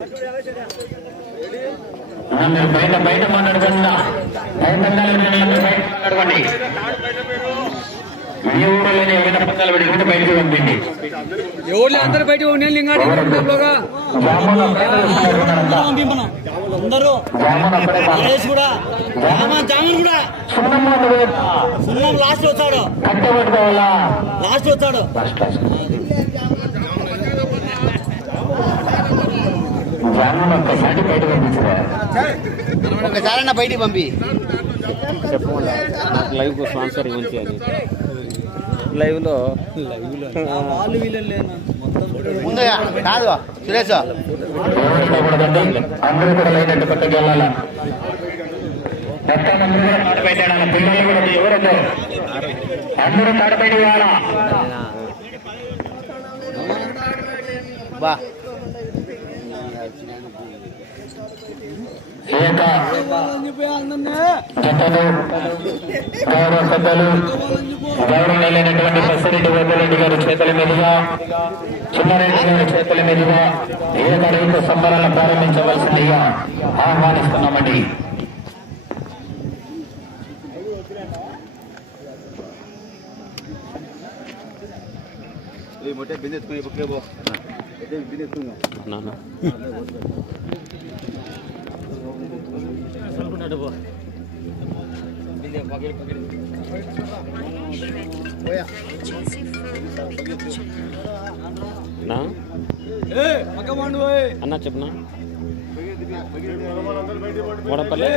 మీరు బయట బయట బయట మాట్లాడుకోండి. మీ ఊళ్ళోనే ఏమైనా పక్కన పెట్టుకుంటే బయటకు పంపిండి ఎవరు అందరు బయట ఉండే లింగాడి అందరూ కూడా. జామున్ కూడా. సున్నం లాస్ట్ వచ్చాడు. లాస్ట్ వచ్చాడు. జామున్ ఒక్కసారి బయట పంపించరా ఒకసారి అన్న బయటికి పంపి. లైవ్ స్పాన్సర్ గురించి అది లైవ్లో వాళ్ళు వీళ్ళు ముందుగా కాదు సురేష్ అందరూ కూడా లైనట్టు వెళ్ళాలా మొత్తం అందరూ కూడా తాడు పెట్టాడు పిల్లలు కూడా ఎవరొద్దు అందరూ తాడు బయట వేయాలా బా. గౌరవ సభ్యులు గౌరవనీయులైనటువంటి బస్సిరెడ్డి గోపాలరెడ్డి గారి చేతుల మీదుగా చిన్నారెడ్డి గారి చేతుల మీదుగా ఏకరైతు సంబరాలను ప్రారంభించవలసిందిగా ఆహ్వానిస్తున్నామండి. నాన్న. నా అన్న చెప్పనా మోడపల్లి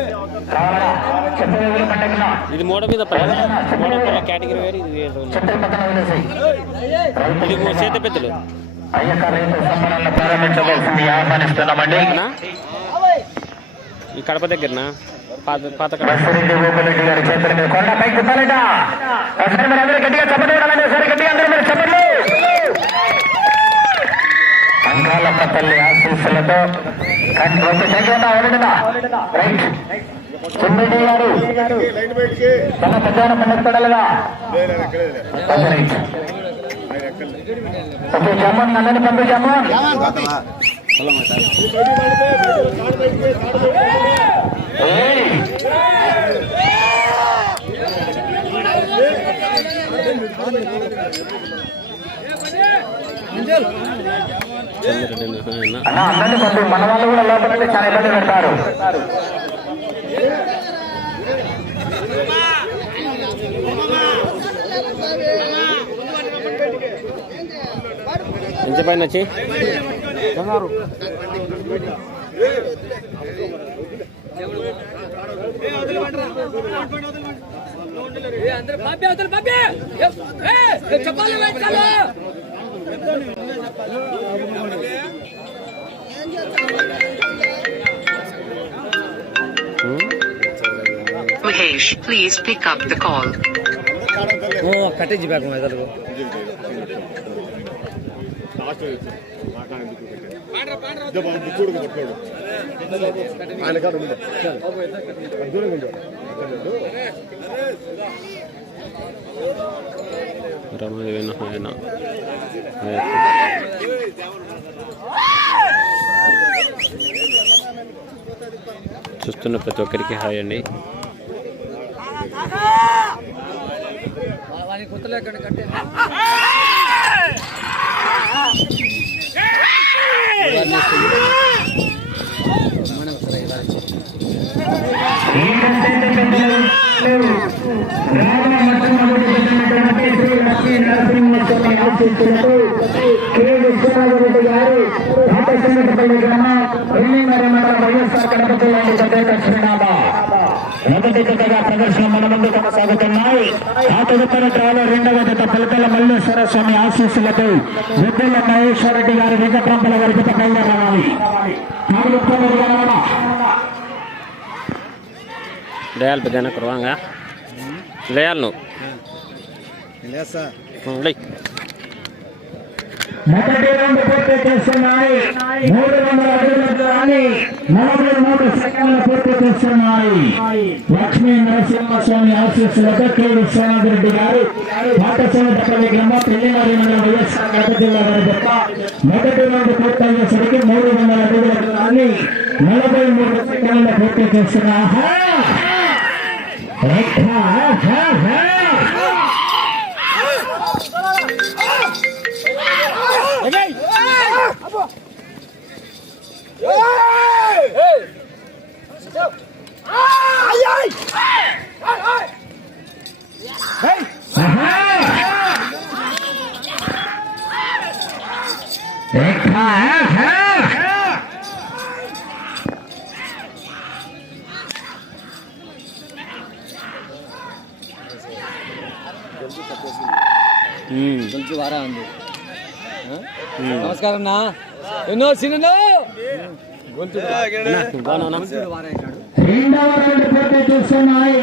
చెప్పలేదు పండగ ఇది మోడ మీద పల్లె మోడపల్లి కేటగిరీ వేరు ఇది వేరు చెట్ల పక్కన వదిలేసాయి ఇది మో- చేత పెద్దలు అయ్యక్క రైతు సంబరాలను ప్రారంభించవలసింది ఆహ్వానిస్తున్నామండి అన్నా ఈ కడప దగ్గరనా పాత పాత కడప బస్సిరెడ్డి గోపాలరెడ్డి గారి చేతుల మీద కొండ పైకి తలట ఒకసారి మీరు అందరూ గట్టిగా చప్పట్లు కొట్టాలండి ఒకసారి గట్టిగా అందరూ మీరు చప్పట్లు అంకాలమ్మ తల్లి ఆశీస్సులతో సుబ్బిరెడ్డి గారు తన పెద్ద పండుగ రైట్ ఓకే జమ్మన్ నన్ను పంపించాము అందరినీ పంపి మన వాళ్ళు కూడా లోపల ఉండి చాలా ఇబ్బంది పెడతారు. ఎంత పైన వచ్చి? అందరు బాబే అవతల బాబే చెప్పాలి వెంకాలు Mahesh, please pick up the call. కట్టేసి బ్యాగ్ ఎదలుగు ఆయన చూస్తున్న ప్రతి ఒక్కరికి హాయ్ అండి వాని కుత్తలేకండి కట్టే విశ్వనాథరెడ్డి గారు రామచంద్రపల్లి గ్రామం వైఎస్ఆర్ కడప జిల్లా జతగా ప్రదర్శన మన ముందు కొనసాగుతున్నాయి. ఆ తదుపరి డ్రాలో రెండవ జత పలకల మల్లేశ్వర స్వామి ఆశీస్సులతో బుద్ధుల మహేశ్వర రెడ్డి గారి వెంకట్రాంపల గారి జత బయలుదేరాలి? లేయాలి పెద్ద కురవాంగా. లేయాలి నువ్వు. లే మొదటి రెండు పూర్తి చేస్తున్నాయి. మూడు వందల అడుగుల దూరాన్ని నలభై సెకండ్లు పూర్తి చేస్తున్నాయి లక్ష్మీ నరసింహస్వామి ఆశీస్సులతో కె విశ్వనాథ్ రెడ్డి గారు పాఠశాల పక్కన గ్రామ పెళ్ళివారి మండలం వైఎస్ఆర్ జిల్లా వారి యొక్క మొదటి పూర్తయ్యేసరికి మూడు వందల అడుగుల దూరాన్ని నలభై మూడు సెకండ్ల పూర్తి చేస్తున్నా. Hey! కొంచెం వారా ఉంది. నమస్కారం నా ఎన్నో సినిమా బాగున్నావా? రెండవ రౌండ్ పోటీ చేస్తున్నాయి.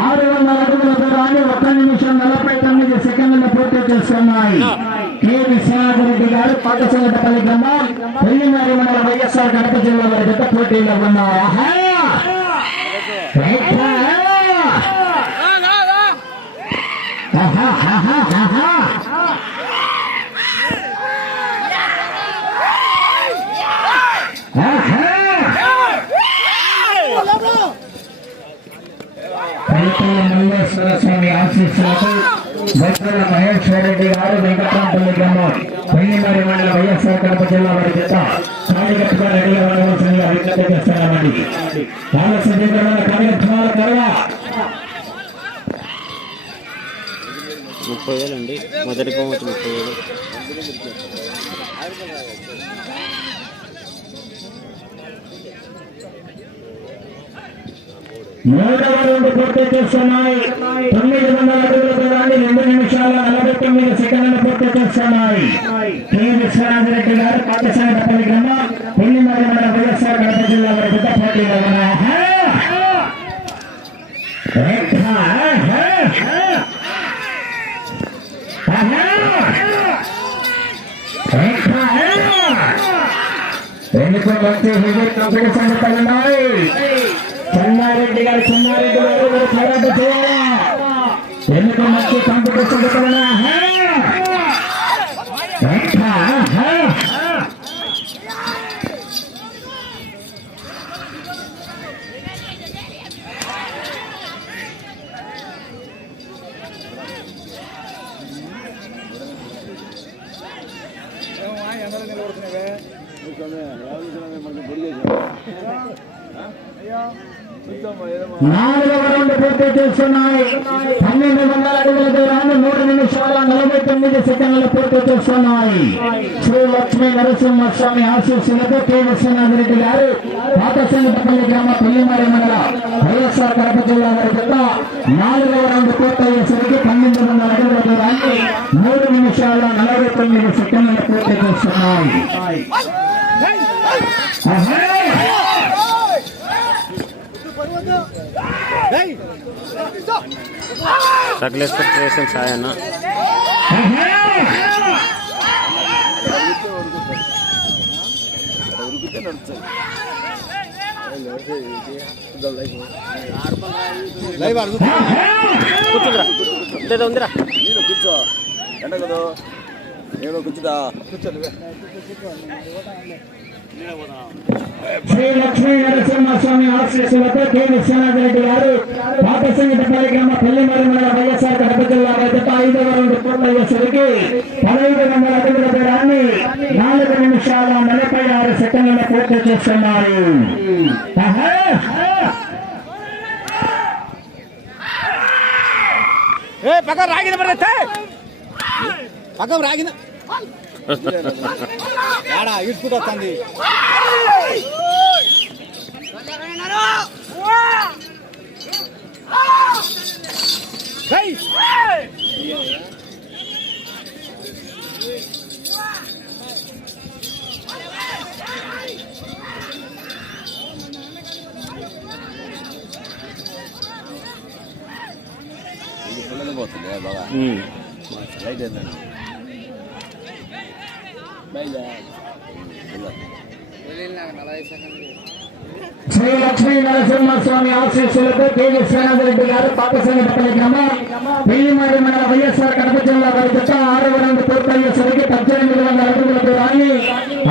ఆరు వందల అడుగుల దూరాన్ని ఒక నిమిషం నలభై తొమ్మిది సెకండ్లు పోటీ చేస్తున్నాయి. కె విశ్వనాథరెడ్డి గారు పాఠశాలపల్లి గ్రామం పెళ్ళిమారి మండల వైఎస్ఆర్ కడప జిల్లా వారి జత పోటీలో ఉన్నారు. ఆహా! రైట్ మల్లేశ్వర స్వామి ఆశీస్సులతో వైద్యుల మహేశ్వర రెడ్డి గారు వెంకట్రాంపల్లి గ్రామం పెళ్ళిమరి మండల వైఎస్ఆర్ కడప జిల్లా వారి చేత కార్యకర్తగా విజ్ఞప్తి చేస్తున్నామండి. కార్యక్రమాల ముప్పై వేలు అండి మొదటి బహుమతి ముప్పై వేలు. మూడవ రౌండ్ పూర్తి చేస్తున్నాయి. తొమ్మిది వందల అడుగుల దూరాన్ని రెండు నిమిషాల నలభై తొమ్మిది సెకండ్లు పూర్తి చేస్తున్నాయి. కె. విశ్వనాథరెడ్డి గారు పాఠశాలపల్లి గ్రామం పెళ్ళిమరి మండల వైఎస్ఆర్ కడప జిల్లా వారి పెద్ద పోటీలో ఉన్నాయి ఆహా! ఆహా! ఆహా! ఎందుకు మంచి విజయ్ సంగతులు ఉన్నాయి చెన్నారెడ్డి గారు చెన్నారెడ్డి గారు మీరు పోరాట చేయాలా ఎందుకు మంచి కాంపిటీషన్ పెట్టాలన్నా నాలుగవ రౌండ్ పూర్తి చేస్తున్నాయి పన్నెండు వందల అడుగుల దూరాన్ని మూడు నిమిషాల నలభై తొమ్మిది సెకండ్లు పూర్తి చేస్తున్నాయి శ్రీ లక్ష్మీ నరసింహస్వామి ఆశీస్సులతో కె విశ్వనాథరెడ్డి గారు పాతశంగపల్లి గ్రామ పెళ్ళిమారి మండల వైఎస్ఆర్ కడప జిల్లా వారి చేత నాలుగవ రౌండ్ పూర్తయ్యేసరికి పన్నెండు వందల అడుగుల దూరాన్ని మూడు నిమిషాల నలభై తొమ్మిది సెకండ్లు పూర్తి చేస్తున్నాయి ఆహా! సకలేశ్వర క్రియేషన్స్ ఆయన కూర్చుందిరా లేదా ఉందిరా నేను కూర్చో. ఎండ కదా నేను కూర్చుదా కూర్చోండి ನೀನು ಕೂರ್ಚುದಾ శ్రీ లక్ష్మీ నరసింహస్వామి ఆశీస్సులతో కె విశ్వనాథరెడ్డి గారు పాతసింగపల్లి గ్రామ పెళ్లిమరి మండల వైఎస్ఆర్ కడప జిల్లా గత ఐదవ రౌండ్ పూర్తయ్యేసరికి పదహైదు వందల అడుగుల దూరాన్ని నాలుగు నిమిషాల నలభై ఆరు సెకండ్ల పూర్తి చేస్తున్నారు ఆహా! ఏ పక్కన రాగిన పడితే పక్కన రాగిన ఏడా ఇడ్చుకుంటూ వస్తుంది. పోతుంది బాగా. లైట్ శ్రీ లక్ష్మీ నరసింహస్వామి ఆశీస్సులతో కేవీ శ్రీనాథరెడ్డి గారు పాకసంగపల్లి గ్రామం పెళ్ళిమారి మండల వైఎస్ఆర్ కడప జిల్లా వారి జత ఆరవ రౌండ్ పూర్తయ్యేసరికి పద్దెనిమిది వందల అడుగుల దూరాన్ని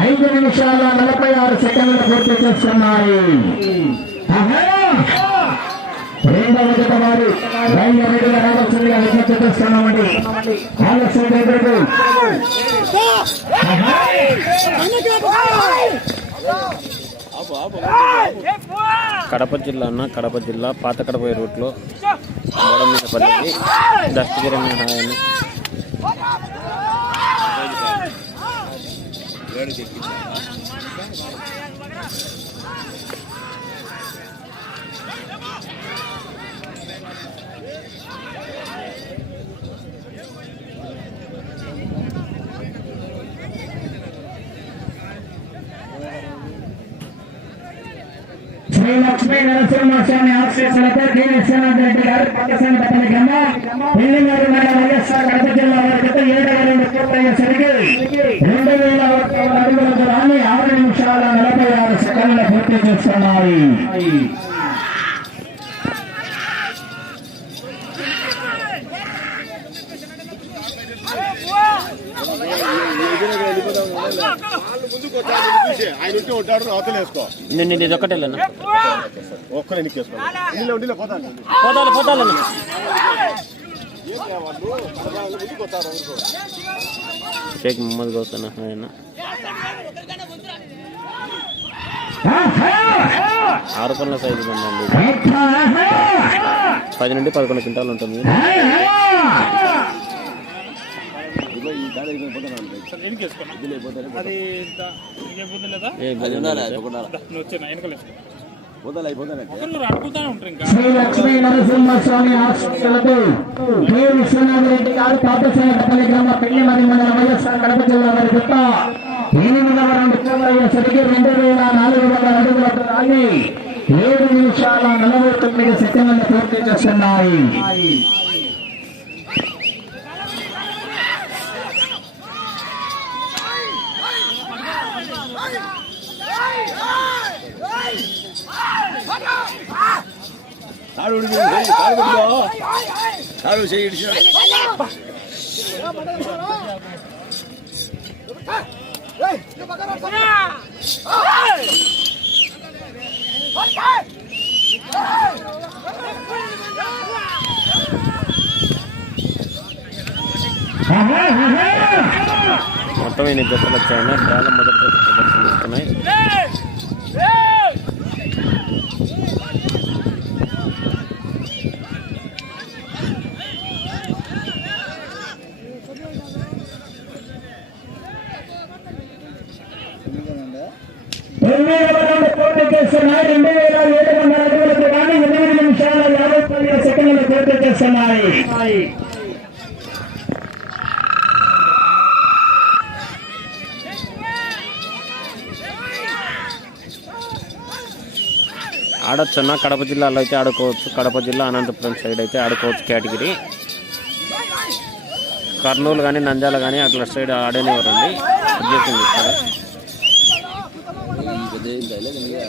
ఐదు నిమిషాల నలభై ఆరు సెకండ్లు పూర్తి చేస్తున్నాయి ఆహా! రెండవ జత వారు బయలుదేరిగా రావాల్సిందిగా విజ్ఞప్తి చేస్తున్నామండి ఆలస్యం చేయకూడదు. ఆహా! కడప జిల్లా అన్న కడప జిల్లా పాత కడప రూట్లో గోడ మీద పడింది. దస్తగిరి హాయని శ్రీ లక్ష్మీ నరసింహస్వామి ఆశీస్సులతో డి విశ్వనాథ్ రెడ్డి గారు పక్కసంగ పట్టణ గ్రామం పెళ్ళిమూరు మండల వైఎస్ఆర్ కడప జిల్లా వారి జత ఏడవ రెండు పూర్తయ్యేసరికి రెండు వేల ఒక్క వంద అడుగుల దూరాన్ని ఆరు నిమిషాల నలభై ఆరు సెకండ్ల పూర్తి చేస్తున్నాయి ఆయన ఉంటే ఉంటాడు అవతల వేసుకో. నేను ఇది ఒక్కటే ఒక్కరు ఉండిలో పోతాను పోతాలన్న షేక్ మొహమ్మద్ ఆయన ఆరు పనుల సైజు ఉందండి పది నుండి పదకొండు క్వింటాలు ఉంటుంది. శ్రీ లక్ష్మీ నరసింహస్వామి ఆశీస్సులతో కె విశ్వనాథ్ రెడ్డి గారు పాపసాయపల్లి గ్రామ పెళ్ళి మరి మండల వైఎస్ఆర్ కడప జిల్లా వారి జత ఎనిమిదవ రెండు పూర్తయ్యేసరికి రెండు వేల నాలుగు వందల అడుగుల దూరాన్ని ఏడు నిమిషాల నలభై తొమ్మిది సెకండ్లు పూర్తి చేస్తున్నాయి. మొత్తం ఎన్ని జతలు వచ్చాయన్నా? డ్రాల మొదటి జత ప్రదర్శన ఇస్తున్నాయి ఎనిమిదవ రౌండ్ పూర్తి చేస్తున్నాయి రెండు వేల ఏడు వందల అడుగుల కానీ ఎనిమిది నిమిషాల యాభై పదిహేను సెకండ్లు పూర్తి చేస్తున్నాయి ఆడొచ్చున్నా కడప జిల్లాలో అయితే ఆడుకోవచ్చు. కడప జిల్లా అనంతపురం సైడ్ అయితే ఆడుకోవచ్చు కేటగిరీ. కర్నూలు కానీ నంద్యాల కానీ అట్లా సైడ్ ఆడేనివ్వరండి. అబ్జెక్షన్ చేస్తారు పెద్ద ఏం కాయలే ఇంకా ఆహా. నువ్వు ఒకటే పోతే ఇది ఎగరైపోతుంది మళ్ళా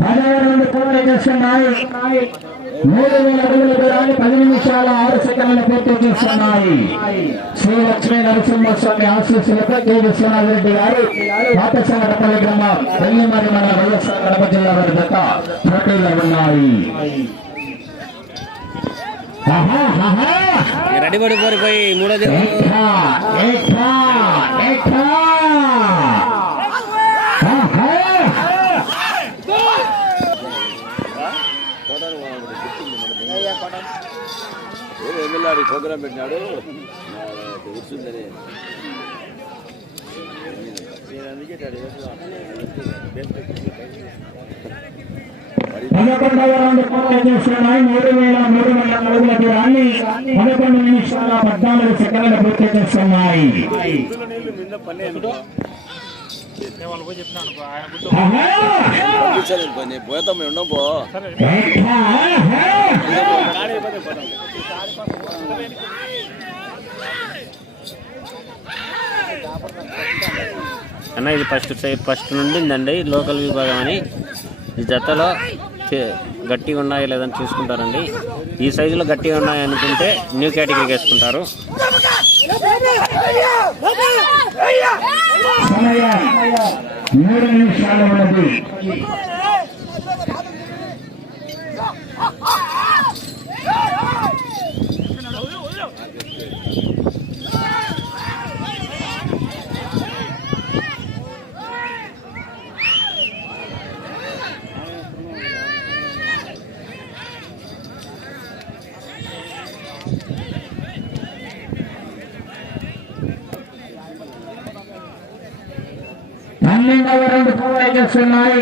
రెండు పూర్తి చేస్తున్నాయి. మూడు వేల అడుగుల దూరాన్ని పది నిమిషాల ఆరు సెకండ్లు పూర్తి చేస్తున్నాయి. శ్రీ లక్ష్మీ నరసింహస్వామి ఆశీస్సులతో కె. విశ్వనాథ్ రెడ్డి గారు పాఠశాలపల్లి గ్రామం పెళ్ళిమారి మన వైఎస్ఆర్ కడప జిల్లా వారి జత పోటీలో ఉన్నాయి. రెడీ పడిపోయి పోయి మూడో ఎమ్మెల్యే ప్రోగ్రామ్ పెట్టినాడు. కూర్చుందని పదకొండవ రౌండ్ పూర్తి చేస్తున్నాయి మూడు వేల మూడు వందల అడుగుల దూరాన్ని పదకొండు నిమిషాల పద్నాలుగు సెకండ్లు పూర్తి చేస్తున్నాయి. ఆహా! పని పోతాం మేము ఉన్నాం పో! అన్న ఇది ఫస్ట్ సైడ్ ఫస్ట్ నుండి ఉందండి లోకల్ విభాగం అని. ఈ జతలో గట్టిగా ఉన్నాయో లేదని చూసుకుంటారండి. ఈ సైజులో గట్టిగా ఉన్నాయి అనుకుంటే న్యూ కేటగిరీకి వేసుకుంటారు. సమయం మూడు నిమిషాలు పన్నెండవ రెండు పూర్తి చేస్తున్నాయి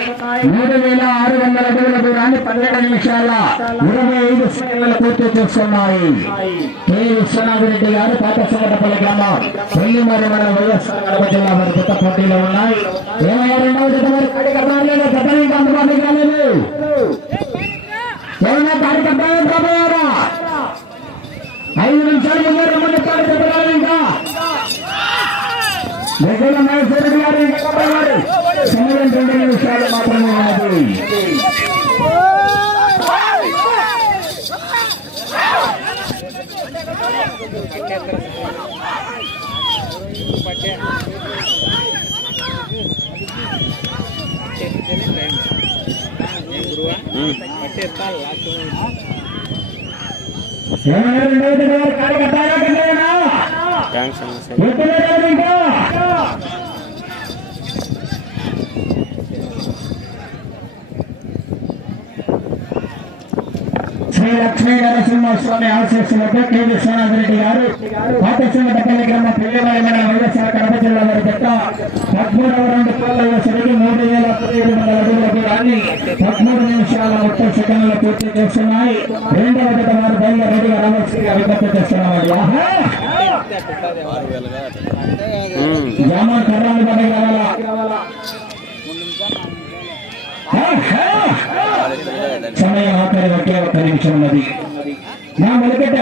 మూడు వేల ఆరు వందల అడుగుల దూరాన్ని పన్నెండు నిమిషాల ఇరవై ఐదు సెకండ్లు పూర్తి చేస్తున్నాయి కె విశ్వనాథ్ రెడ్డి గారు పాతసంగటపల్లి గ్రామం పెళ్ళి మరి మన వైఎస్ఆర్ కడప జిల్లా వారి కొత్త పోటీలో ఉన్నాయి ఏమయ్యా రెండవ జత వారి కార్యకర్తలు జతని అందుబాటులోకి రాలేదు ఏమన్నా కార్యకర్తలు రాబోయారా ఐదు నిమిషాలు ముందు ముందు కార్యకర్తలు ఇంకా దగ్గర మహేశ్వర గారు సమయం రెండు నిమిషాలు మాత్రమే ఉన్నది థ్యాంక్స్ అన్న శ్రీ లక్ష్మీ నరసింహస్వామి ఆశీస్సులతో కె విశ్వనాథ్ రెడ్డి గారు పాఠశాల పాతసింగపల్లి గ్రామ పిల్లవారి మండలం వైఎస్ఆర్ కడప జిల్లా వారి జత పద్మూడవ రెండు కోట్ల సరిగి మూడు వేల పదిహేడు వందల అడుగుల దూరాన్ని పద్మూడు నిమిషాల ముప్పై సెకండ్లు పూర్తి చేస్తున్నాయి. రెండవ జత వారు బయలుదేరి రావాల్సిందిగా విజ్ఞప్తి చేస్తున్నామండి ఆహా ఉమ్. గ్రామ కర్రాలు పడే కావాలా ఆహా! సమయం ఆఖరి ఒకే ఒక్క నిమిషం ఉన్నది నా మొదట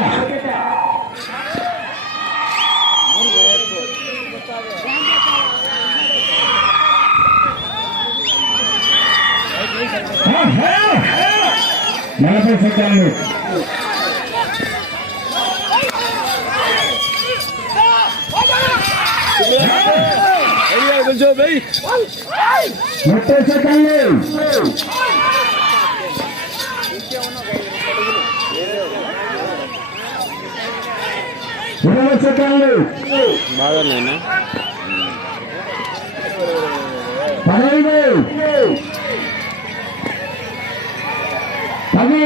నలభై సెకండ్లు ముప్పై సెకండ్లు ఇరవై సెకండ్లు బాగున్నాయినా పదహైదు పది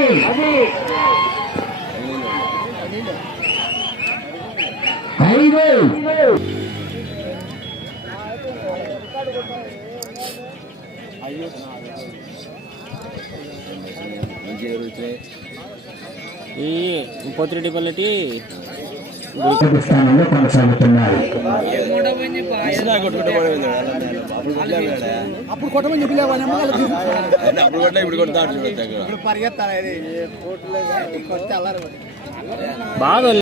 ఐదు మంచి జరుగుతున్నాయి ఈ పోతిరెడ్డి పల్లెటి స్థానంలో కొనసాగుతున్నాయి. అప్పుడు కొట్టమని చెప్పలే వాళ్ళ అమ్మగారు అప్పుడు ఇప్పుడు కొడతాడు పరిగెత్తాలి. బాగా